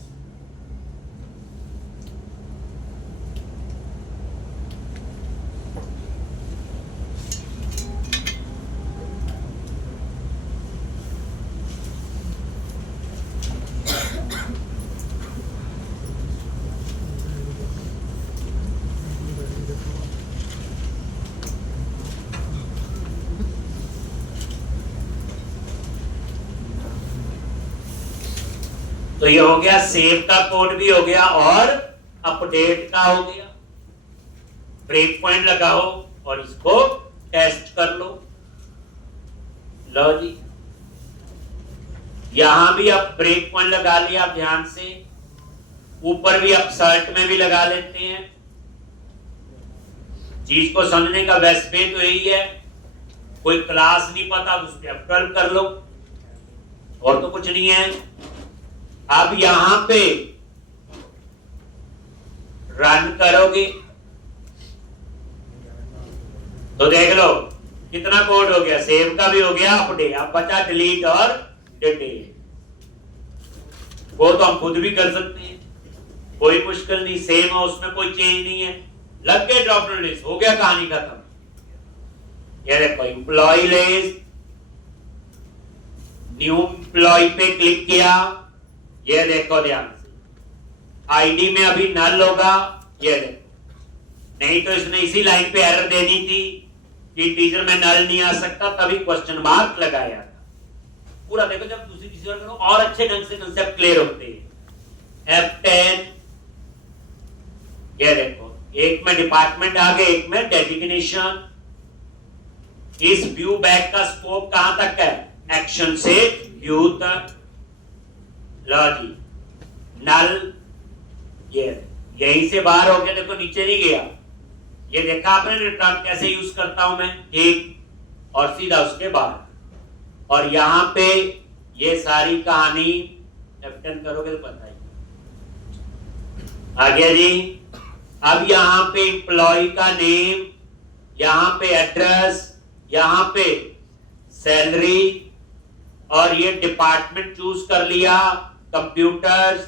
तो ये हो गया, सेव का कोड भी हो गया और अपडेट का हो गया। ब्रेक पॉइंट लगाओ और इसको टेस्ट कर लो। लो जी, यहां भी अब ब्रेक पॉइंट लगा लिया, आप ध्यान से। ऊपर भी अब सर्ट में भी लगा लेते हैं। चीज को समझने का बेस्ट वे तो यही है, कोई क्लास नहीं पता तो उस पर अपडेट कर लो, और तो कुछ नहीं है। अब यहां पे रन करोगे तो देख लो कितना कोड हो गया, सेव का भी हो गया, अपडेट। अब बचा डिलीट और डिटेल, वो तो हम खुद भी कर सकते हैं, कोई मुश्किल नहीं। सेम है, उसमें कोई चेंज नहीं है। लग गए ड्रॉप डाउन लिस्ट, हो गया, कहानी खत्म। ये देखो एम्प्लॉय लिस्ट, न्यू एम्प्लॉय पे क्लिक किया, ये देखो ध्यान से, आईडी में अभी नल होगा, ये देखो। नहीं तो इसने इसी लाइन पे एरर देनी थी कि टीचर में नल नहीं आ सकता, तभी क्वेश्चन मार्क लगाया था। पूरा देखो, जब दूसरी चीज करो और अच्छे ढंग से कंसेप्ट क्लियर होते हैं। F10, ये देखो, एक में डिपार्टमेंट आ गए, एक में डेजिग्नेशन। इस व्यू बैक का स्कोप कहां तक है, एक्शन से व्यू तक। लो जी, नल ये यहीं से बाहर हो गया, देखो नीचे नहीं गया। ये देखा आपने रिटर्न कैसे यूज करता हूं मैं, एक और सीधा उसके बाद। और यहां पे ये सारी कहानी F10 करोगे तो पता ही आ गया जी। अब यहां पे एम्प्लॉय का नेम, यहां पे एड्रेस, यहां पे सैलरी और ये डिपार्टमेंट चूज कर लिया, कंप्यूटर्स,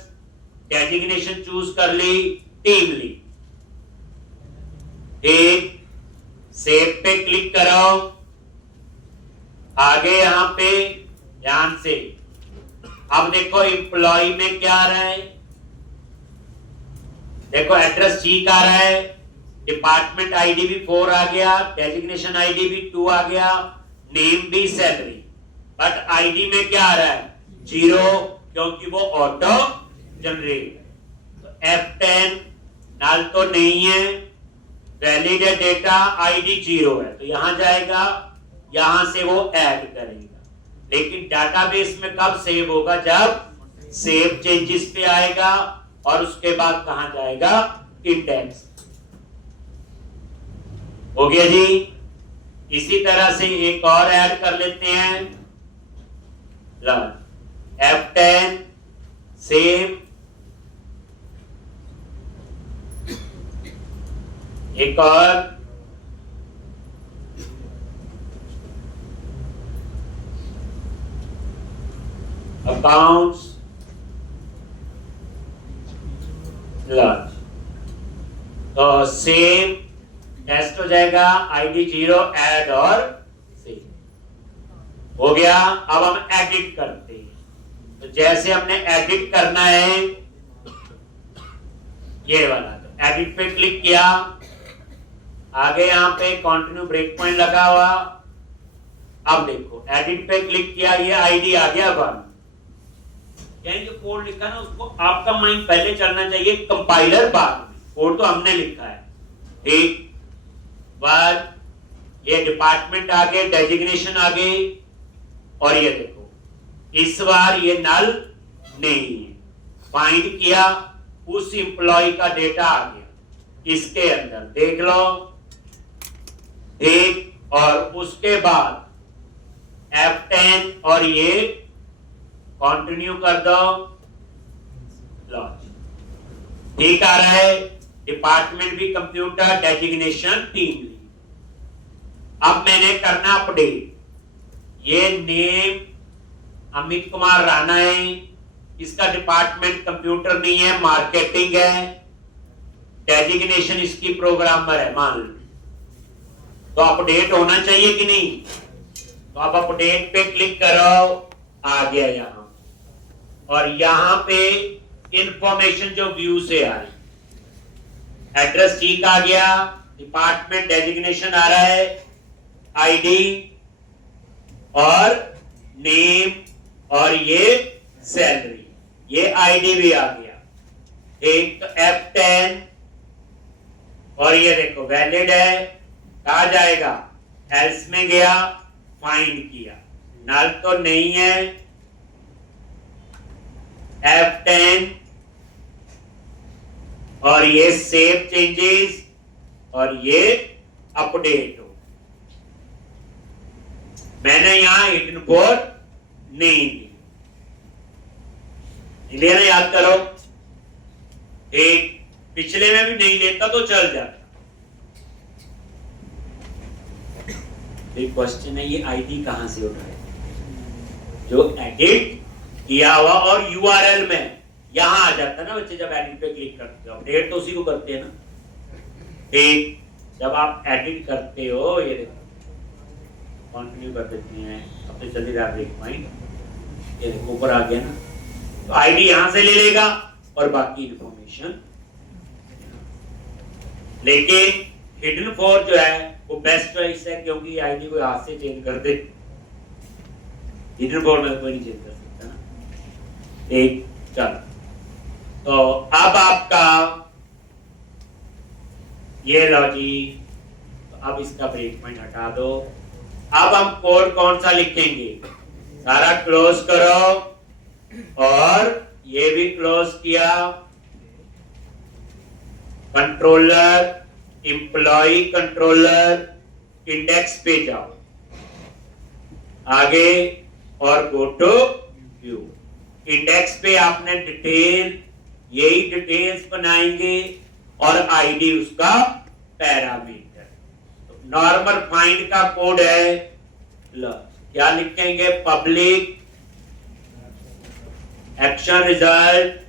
डेजिग्नेशन चूज कर ली, टीम ली। ठीक, सेव पे क्लिक करो। आगे यहां पे ध्यान से अब देखो एम्प्लॉय में क्या आ रहा है, देखो एड्रेस ठीक आ रहा है, डिपार्टमेंट आईडी भी 4 आ गया, डेजिग्नेशन आईडी भी 2 आ गया, नेम भी सैलरी, बट आईडी में क्या आ रहा है 0, क्योंकि वो ऑटो जनरेट। तो F10 नल तो नहीं है, वैलिड है डेटा, आईडी 0 है, तो यहां जाएगा, यहां से वो ऐड करेगा। लेकिन डाटाबेस में कब सेव होगा, जब सेव चेंजेस पे आएगा और उसके बाद कहां जाएगा, इंडेक्स। हो गया जी। इसी तरह से एक और ऐड कर लेते हैं, F10 सेव, एक और अकाउंट्स लॉन्च, तो सेव टेस्ट हो जाएगा, आईडी 0, ऐड और सेव हो गया। अब हम एडिट करते हैं, तो जैसे हमने एडिट करना है ये वाला, तो एडिट पे क्लिक किया, आगे यहाँ पे कंटिन्यू ब्रेक पॉइंट लगा हुआ। अब देखो एडिट पे क्लिक किया, ये आईडी आ गया 1, यानी जो कोड लिखा ना उसको आपका माइंड पहले चलना चाहिए, कंपाइलर बाद में, कोड तो हमने लिखा है। ठीक, बाद ये डिपार्टमेंट आ गए, डेजिग्नेशन आ गई, और ये देखो इस बार ये नल नहीं है, फाइंड किया, उस एम्प्लॉय का डेटा आ गया इसके अंदर, देख लो। ठीक, और उसके बाद F10 और ये कंटिन्यू कर दो, लॉन्च। ठीक आ रहा है, डिपार्टमेंट भी कंप्यूटर, डेजिग्नेशन टीम ली। अब मैंने करना अपडेट, ये नेम अमित कुमार राणा है, इसका डिपार्टमेंट कंप्यूटर नहीं है, मार्केटिंग है, डेजिग्नेशन इसकी प्रोग्रामर है मान लो, तो अपडेट होना चाहिए कि नहीं। तो अब अपडेट पे क्लिक करो, आ गया यहां, और यहां पे इंफॉर्मेशन जो व्यू से आ रही, एड्रेस ठीक आ गया, डिपार्टमेंट डेजिग्नेशन आ रहा है, आईडी और नेम और ये सैलरी, ये आईडी भी आ गया। एक तो F10 और ये देखो वैलिड है, कहा जाएगा एल्स में गया, फाइंड किया, नल तो नहीं है, F10 और ये सेव चेंजेस और ये अपडेट हो। मैंने यहां हिडन फोर नहीं दी, इसलिए ना याद करो, एक पिछले में भी नहीं लेता तो चल जाता। एक क्वेश्चन है, ये आईडी कहां से उठाए, जो एडिट किया हुआ और यूआरएल में यहां आ जाता है ना बच्चे, जब एडिट पे क्लिक करते हो, अपडेट तो उसी को करते हैं ना। एक जब आप एडिट करते हो, ये देखो कंटिन्यू कर देते हैं, अपने जल्दी ब्रेक पॉइंट, ये देखो ऊपर आ गया ना, तो आईडी यहां से ले लेगा और बाकी इंफॉर्मेशन। लेकिन हिडन फॉर जो है वो बेस्ट चॉइस है, क्योंकि आईडी को हाथ से चेंज कर दे, हिडन फॉर में कोई नहीं चेंज कर सकता ना। एक चल, तो अब आपका ये लो जी, तो अब इसका ब्रेक पॉइंट हटा दो। अब हम कोड कौन सा लिखेंगे, सारा क्लोज करो और ये भी क्लोज किया, कंट्रोलर, एम्प्लॉय कंट्रोलर, इंडेक्स पे जाओ, आगे और गो टू व्यू। इंडेक्स पे आपने डिटेल, यही डिटेल्स बनाएंगे और आईडी उसका पैरामीटर। नॉर्मल फाइंड का कोड है, क्या लिखेंगे, public action result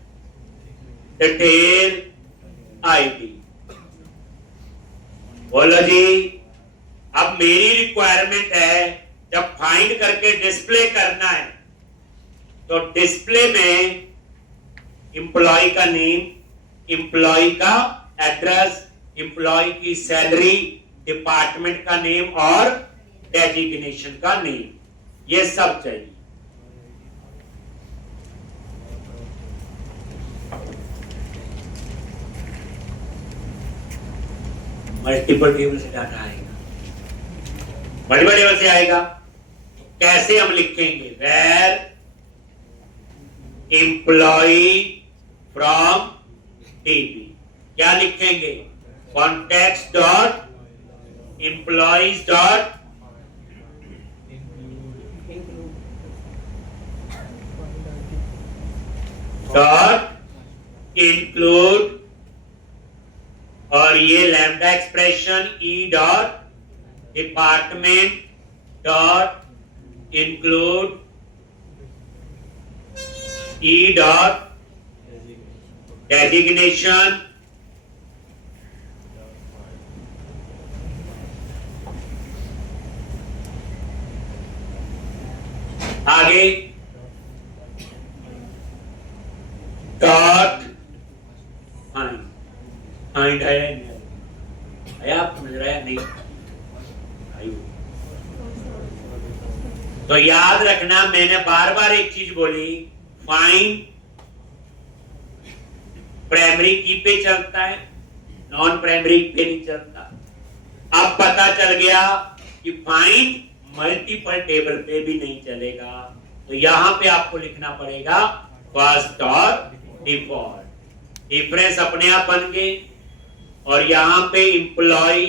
detail ID. बोलो जी, अब मेरी रिक्वायरमेंट है जब फाइंड करके डिस्प्ले करना है तो डिस्प्ले में एम्प्लॉय का नेम, एम्प्लॉय का एड्रेस, एम्प्लॉय की सैलरी, डिपार्टमेंट का नेम और डेजिग्नेशन का नेम, ये सब चाहिए। मल्टीपल टेबल से डाटा आएगा, मल्टीपल टेबल से आएगा। कैसे हम लिखेंगे? वेर एम्प्लॉय फ्रॉम टीबी, क्या लिखेंगे? Context dot employees dot include, और ये lambda expression E dot department dot include E dot designation आगे डॉट फाइंड। फाइंड आया नहीं आया? आप समझ रहे हैं? नहीं आई। तो याद रखना, मैंने बार बार एक चीज बोली, फाइंड प्राइमरी की पे चलता है, नॉन प्राइमरी पे नहीं चलता। अब पता चल गया कि फाइंड मल्टीपल टेबल पे भी नहीं चलेगा, तो यहां पे आपको लिखना पड़ेगा फर्स्ट और डिफॉल्ट। डिफरेंस अपने आप बन गए, और यहां पे एम्प्लॉय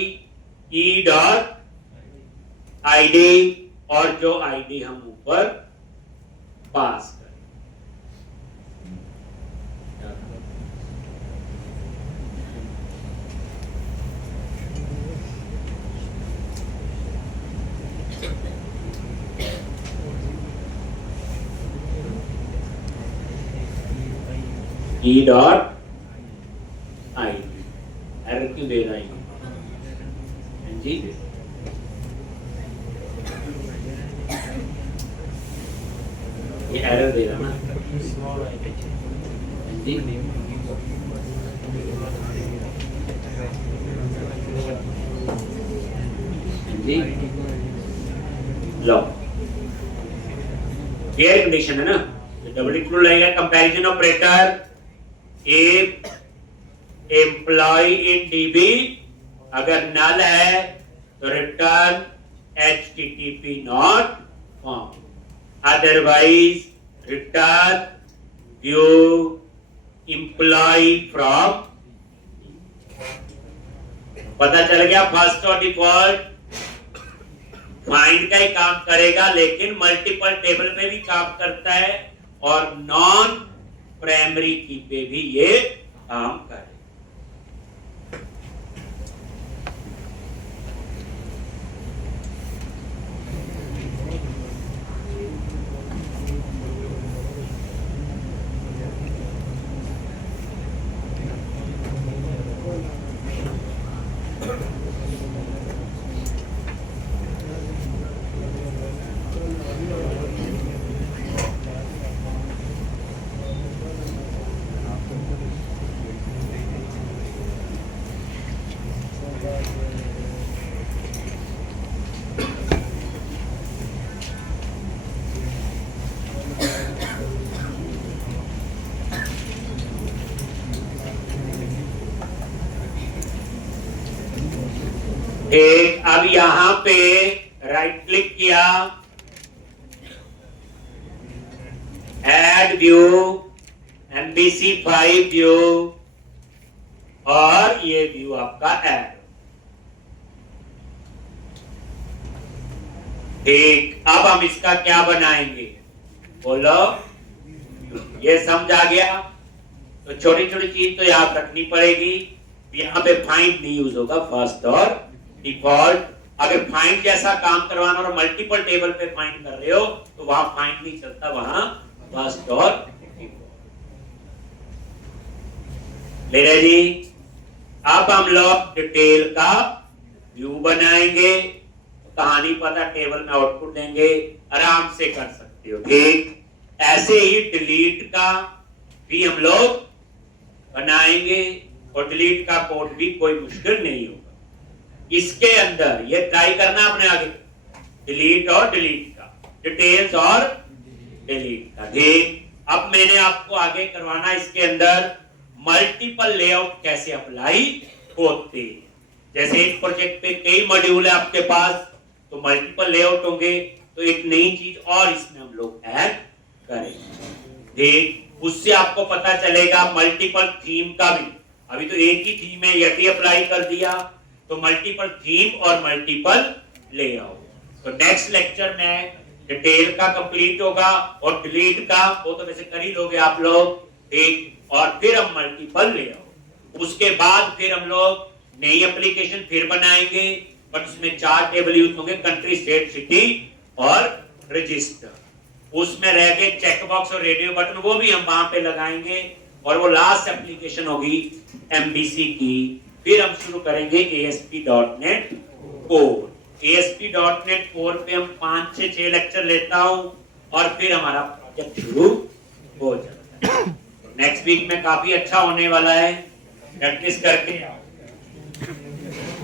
ई डॉट आईडी, और जो आईडी हम ऊपर पास करें। ई डॉट आईडी, एरर क्यों दे रहा है जी? ये एरर दे रहा ना जी? जी लो, एयर कंडीशन है ना, डबल इंक्लूड लगेगा। Comparison operator, if employ in DB अगर नल है तो return HTTP not found, otherwise return view employ from. पता चल गया? फर्स्ट और डिफॉल्ट फाइंड का ही काम करेगा, लेकिन मल्टीपल टेबल पे भी काम करता है, और नॉन प्राइमरी की पे भी ये काम करे। ठीक, अब यहां पे राइट क्लिक किया, ऐड व्यू, MVC5 व्यू, और ये व्यू आपका ऐड। ठीक, अब हम इसका क्या बनाएंगे? बोलो, ये समझ आ गया? तो छोटी छोटी चीज तो याद रखनी पड़ेगी। यहाँ पे फाइंड नहीं यूज होगा, फर्स्ट और डिफॉल्ट। अगर फाइंड जैसा काम करवाना और मल्टीपल टेबल पे फाइंड कर रहे हो तो वहां फाइंड नहीं चलता, वहां फर्स्ट और डिफॉल्ट। मेरे जी अब हम लोग डिटेल का व्यू बनाएंगे, कहानी पता टेबल में आउटपुट देंगे, आराम से कर सकते हो। ठीक ऐसे ही डिलीट का भी हम लोग बनाएंगे और डिलीट का कोड भी कोई मुश्किल नहीं होगा। इसके अंदर ये ट्राई करना अपने आगे, डिलीट और डिलीट का, डिटेल्स और डिलीट का। ठीक अब मैंने आपको आगे करवाना इसके अंदर मल्टीपल लेआउट कैसे अप्लाई होते हैं। जैसे एक प्रोजेक्ट पे कई मॉड्यूल है आपके पास, तो मल्टीपल लेआउट होंगे, तो एक नई चीज और इसमें हम लोग ऐड करेंगे। ठीक उससे आपको पता चलेगा मल्टीपल थीम का भी। अभी तो एक ही थीम है, यदि अप्लाई कर दिया तो मल्टीपल थीम और मल्टीपल लेआउट। तो नेक्स्ट लेक्चर में डिटेल का कंप्लीट होगा और डिलीट का वो तो वैसे कर ही लोगे आप लोग। ठीक और फिर हम मल्टीपल लेआउट, उसके बाद फिर हम लोग नई एप्लीकेशन फिर बनाएंगे, बट उसमें 4 टेबल यूज होंगे, कंट्री, स्टेट, सिटी और रजिस्टर। उसमें रह गए चेकबॉक्स और रेडियो बटन, वो भी हम वहां पे लगाएंगे। और वो लास्ट एप्लीकेशन होगी एमबीसी की। फिर हम शुरू करेंगे ASP.NET कोर। ASP.NET कोर पे हम 5 से 6 लेक्चर लेता हूं और फिर हमारा प्रोजेक्ट शुरू हो जाता है। नेक्स्ट वीक में काफी अच्छा होने वाला है, प्रैक्टिस करके